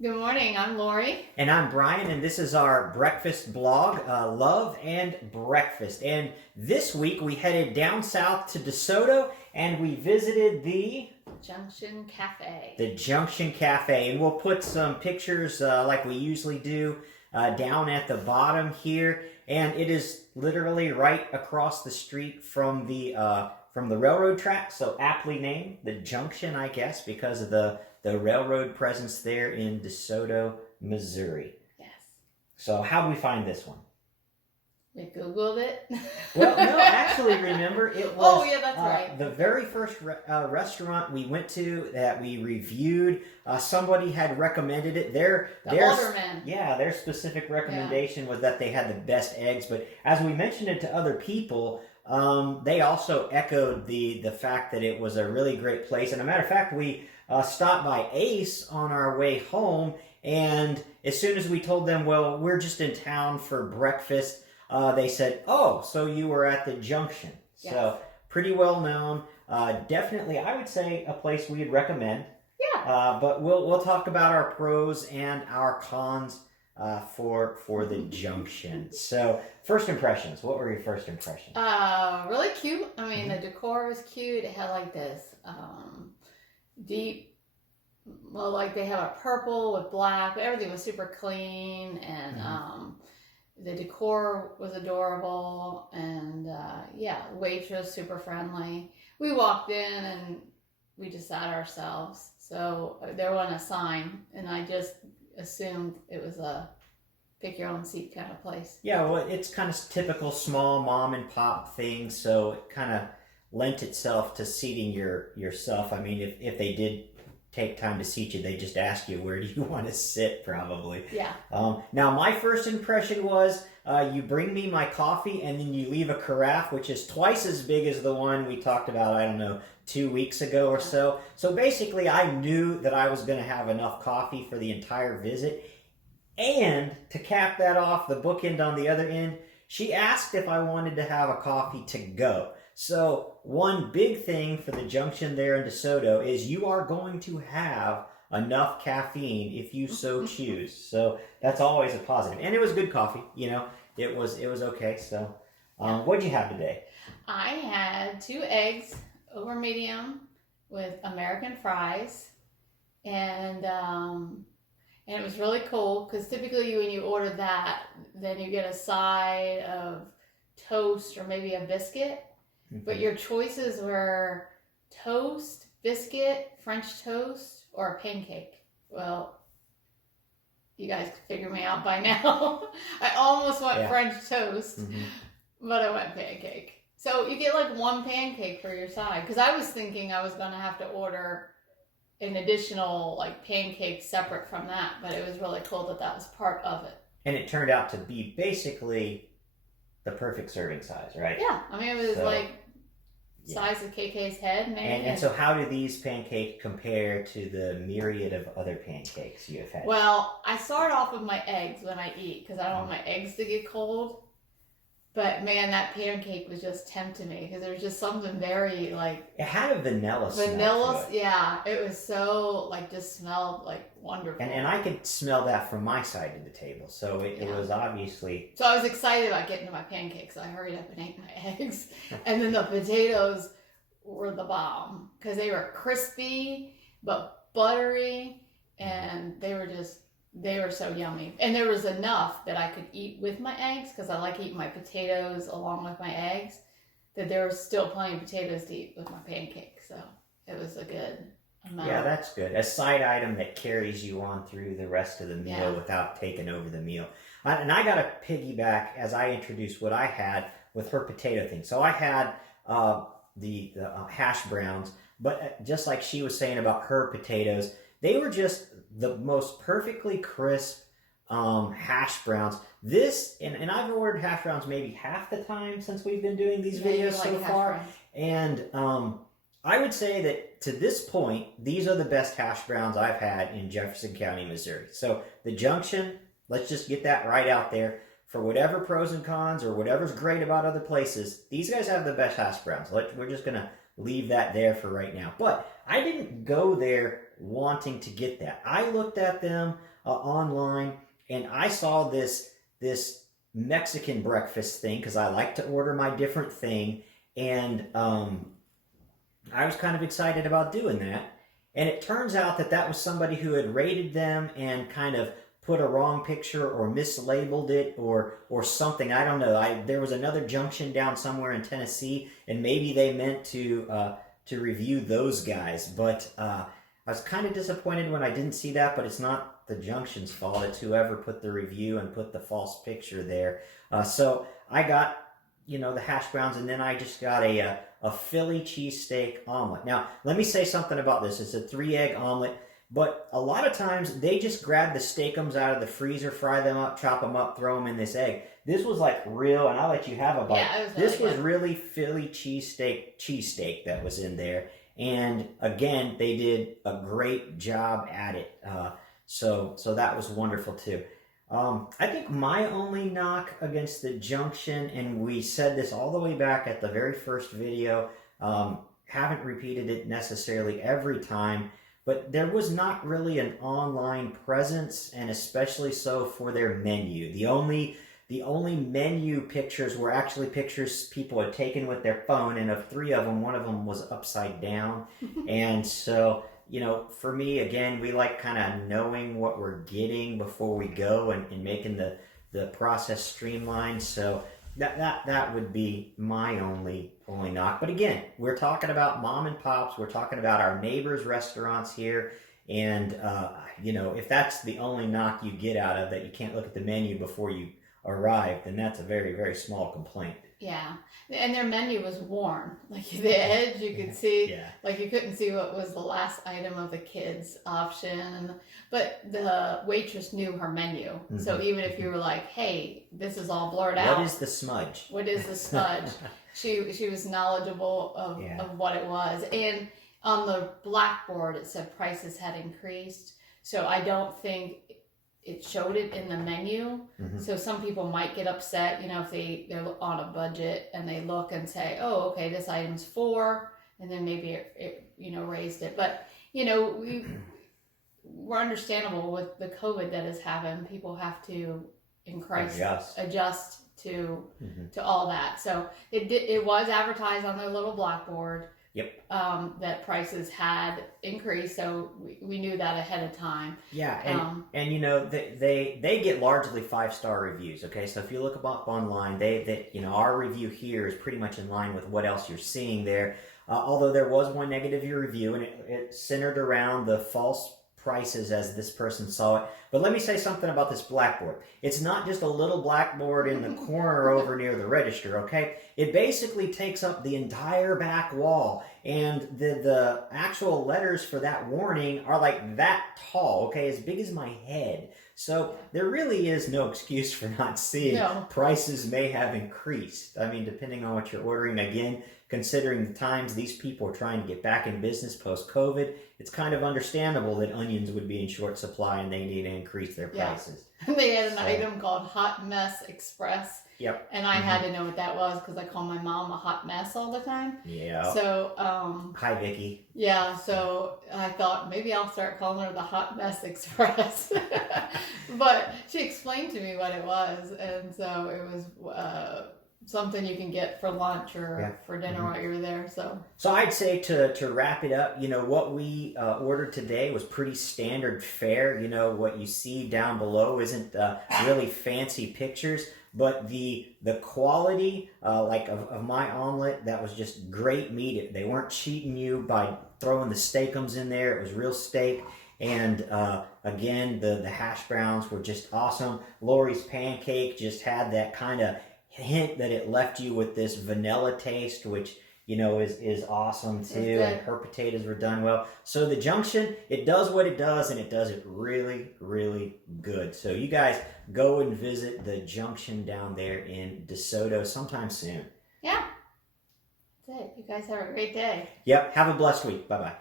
Good morning, I'm Lori. And I'm Brian, and this is our breakfast blog, Love and Breakfast. And this week we headed down south to DeSoto and we visited the Junction Cafe. Junction Cafe. And we'll put some pictures like we usually do down at the bottom here. And it is literally right across the street from the railroad track, so aptly named the Junction, I guess, because of the railroad presence there in DeSoto, Missouri. Yes. So how do we find this one? We Googled it. Well, no, actually, remember, it was that's right. the very first restaurant we went to that we reviewed. Somebody had recommended it. Their specific recommendation was that they had the best eggs. But as we mentioned it to other people, they also echoed the fact that it was a really great place. And a matter of fact, we stopped by Ace on our way home, and as soon as we told them, well, we're just in town for breakfast, they said, oh, so you were at the Junction. Yes. So pretty well known. Definitely, I would say a place we'd recommend. Yeah. But we'll talk about our pros and our cons for the Junction. So first impressions. What were your first impressions? Really cute. I mean, the decor was cute. It had like this deep, well, like they have a purple with black, but everything was super clean, and the decor was adorable, and waitress super friendly. We walked in and we just sat ourselves, so there wasn't a sign, and I just assumed it was a pick your own seat kind of place. Yeah, well, it's kind of typical small mom and pop thing, so it kind of lent itself to seating yourself. I mean, if they did take time to seat you, they just ask you, where do you want to sit, probably. Yeah. Now, my first impression was you bring me my coffee and then you leave a carafe, which is twice as big as the one we talked about, I don't know, 2 weeks ago or so. So basically, I knew that I was going to have enough coffee for the entire visit. And to cap that off, the bookend on the other end, she asked if I wanted to have a coffee to go. So one big thing for the Junction there in DeSoto is you are going to have enough caffeine if you so choose. So that's always a positive. And it was good coffee, you know. It was okay. So what'd you have today? I had 2 eggs over medium with American fries, and it was really cool because typically when you order that, then you get a side of toast or maybe a biscuit. But your choices were toast, biscuit, French toast, or a pancake. Well, you guys can figure me out by now. I almost went French toast, but I went pancake. So you get like 1 pancake for your side. Because I was thinking I was going to have to order an additional like pancake separate from that. But it was really cool that was part of it. And it turned out to be basically the perfect serving size, right? Yeah, I mean, it was size of KK's head, maybe. And so how do these pancakes compare to the myriad of other pancakes you have had? Well, I start off with my eggs when I eat, because I don't want my eggs to get cold. But man, that pancake was just tempting me, because there was just something very like... It had a vanilla smell to it. Yeah. It was so, like, just smelled like wonderful. And I could smell that from my side of the table. So it was obviously... So I was excited about getting to my pancakes. So I hurried up and ate my eggs. And then the potatoes were the bomb, because they were crispy but buttery, and they were so yummy. And there was enough that I could eat with my eggs, because I like eating my potatoes along with my eggs, that there was still plenty of potatoes to eat with my pancakes. So it was a good amount. Yeah, that's good. A side item that carries you on through the rest of the meal without taking over the meal. And I got to piggyback as I introduced what I had with her potato thing. So I had the hash browns, but just like she was saying about her potatoes, they were just the most perfectly crisp hash browns. And I've ordered hash browns maybe half the time since we've been doing these videos so far. And I would say that to this point, these are the best hash browns I've had in Jefferson County, Missouri. So the Junction, let's just get that right out there. For whatever pros and cons or whatever's great about other places, these guys have the best hash browns. We're just going to leave that there for right now. But I didn't go there wanting to get that. I looked at them online, and I saw this Mexican breakfast thing because I like to order my different thing, and I was kind of excited about doing that. And it turns out that was somebody who had rated them and kind of put a wrong picture or mislabeled it or something. I don't know. There was another Junction down somewhere in Tennessee, and maybe they meant to review those guys. But I was kind of disappointed when I didn't see that, but it's not the Junction's fault. It's whoever put the review and put the false picture there. So I got, the hash browns, and then I just got a Philly cheesesteak omelet. Now, let me say something about this. It's a 3-egg omelet, but a lot of times they just grab the steakums out of the freezer, fry them up, chop them up, throw them in this egg. This was like real, and I'll let you have a bite. Yeah, This was really Philly cheesesteak that was in there. And again, they did a great job at it. So that was wonderful too. I think my only knock against the Junction, and we said this all the way back at the very first video, haven't repeated it necessarily every time, but there was not really an online presence, and especially so for their menu. The only menu pictures were actually pictures people had taken with their phone, and of 3 of them, one of them was upside down. And so, for me, again, we like kind of knowing what we're getting before we go and making the process streamlined. So that would be my only knock. But again, we're talking about mom and pops. We're talking about our neighbors' restaurants here. And, if that's the only knock you get out of that, you can't look at the menu before you arrive, then that's a very, very small complaint. Yeah, and their menu was worn. Like the edge, you could see, like you couldn't see what was the last item of the kids option. But the waitress knew her menu. Mm-hmm. So even if you were like, hey, this is all blurred out. What is the smudge? What is the smudge? she was knowledgeable of what it was. And on the blackboard, it said prices had increased. So I don't think it showed it in the menu. Mm-hmm. So some people might get upset, if they're on a budget and they look and say, oh, okay, this item's $4, and then maybe it raised it. But, we're understandable with the COVID that has happened. People have to adjust to all that. So it was advertised on their little blackboard. Yep. That prices had increased, so we knew that ahead of time. Yeah, and they get largely 5-star reviews. Okay, so if you look up online, they our review here is pretty much in line with what else you're seeing there. Although there was one negative review, and it centered around the false prices as this person saw it. But let me say something about this blackboard. It's not just a little blackboard in the corner over near the register, okay? It basically takes up the entire back wall, and the actual letters for that warning are like that tall, okay, as big as my head. So there really is no excuse for not seeing prices may have increased. I mean, depending on what you're ordering. Again, considering the times these people are trying to get back in business post-COVID, it's kind of understandable that onions would be in short supply and they need to increase their prices. They had an item called Hot Mess Express. Yep. And I had to know what that was because I call my mom a hot mess all the time. Yeah. So, hi, Vicky. Yeah, so I thought maybe I'll start calling her the Hot Mess Express. But she explained to me what it was, and so it was something you can get for lunch or for dinner while you're there. So I'd say to wrap it up, what we ordered today was pretty standard fare. What you see down below isn't really fancy pictures, but the quality of my omelet, that was just great meat. They weren't cheating you by throwing the steakums in there. It was real steak. And again, the hash browns were just awesome. Lori's pancake just had that kind of hint that it left you with this vanilla taste, which is awesome too. And her potatoes were done well. So the Junction, it does what it does, and it does it really, really good. So you guys go and visit the Junction down there in DeSoto sometime soon. Yeah, that's it. You guys have a great day. Yep. Have a blessed week. Bye bye.